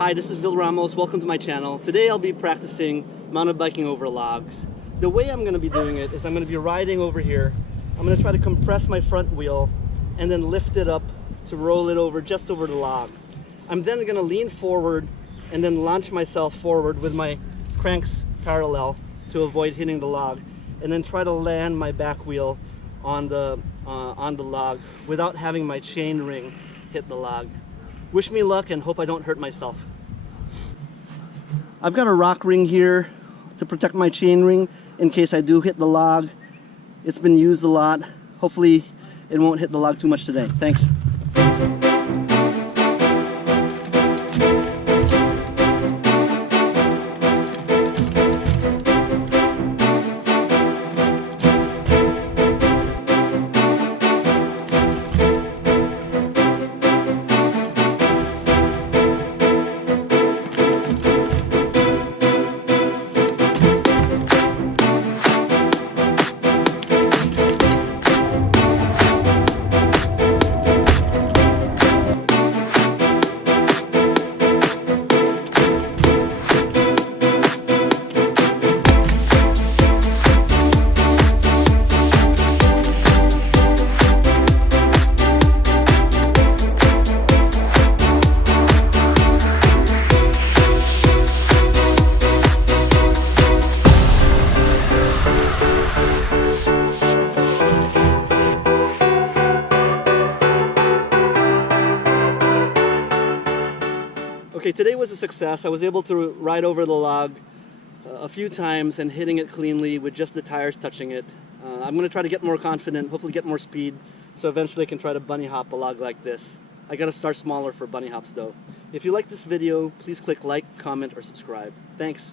Hi, this is Vil Ramos. Welcome to my channel. Today I'll be practicing mountain biking over logs. The way I'm going to be doing it is I'm going to be riding over here. I'm going to try to compress my front wheel and then lift it up to roll it over just over the log. I'm then going to lean forward and then launch myself forward with my cranks parallel to avoid hitting the log, and then try to land my back wheel on the log without having my chain ring hit the log. Wish me luck and hope I don't hurt myself. I've got a rock ring here to protect my chain ring in case I do hit the log. It's been used a lot. Hopefully it won't hit the log too much today. Thanks. Okay, today was a success. I was able to ride over the log a few times and hitting it cleanly with just the tires touching it. I'm going to try to get more confident, hopefully get more speed, so eventually I can try to bunny hop a log like this. I got to start smaller for bunny hops though. If you like this video, please click like, comment, or subscribe. Thanks.